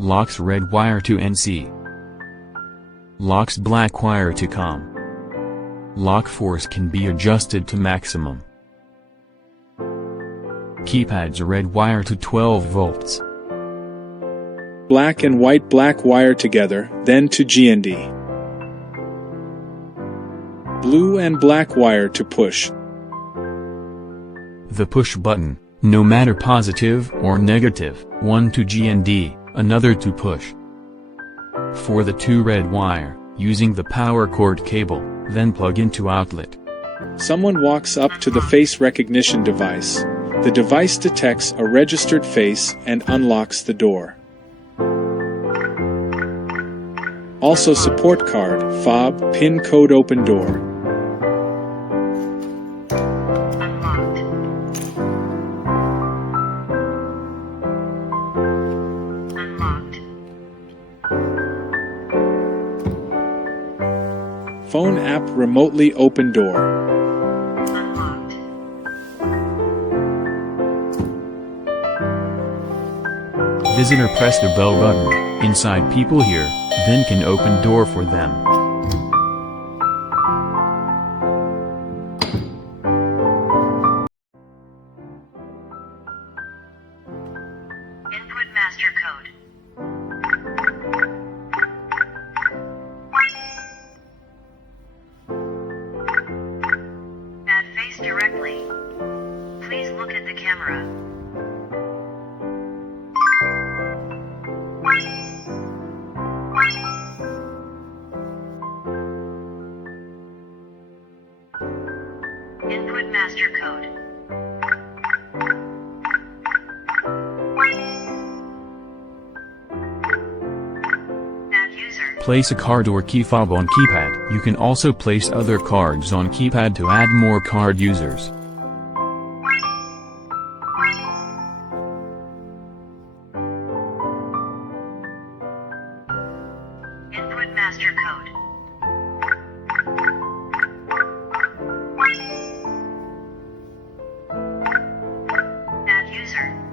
Locks red wire to NC. Locks black wire to COM. Lock force can be adjusted to maximum. Keypads red wire to 12 volts. Black and white black wire together, then to GND. Blue and black wire to push. The push button, no matter positive or negative, one to GND, another to push. For the two red wire, using the power cord cable, then plug into outlet. Someone walks up to the face recognition device. The device detects a registered face and unlocks the door. Also support card, fob, PIN code open door. Phone app remotely open door. Visitor press the bell button, inside people here, then can open door for them. Input master code. Add face directly. Please look at the camera. Input master code. Add user. Place a card or key fob on keypad. You can also place other cards on keypad to add more card users. Input master code. Add user.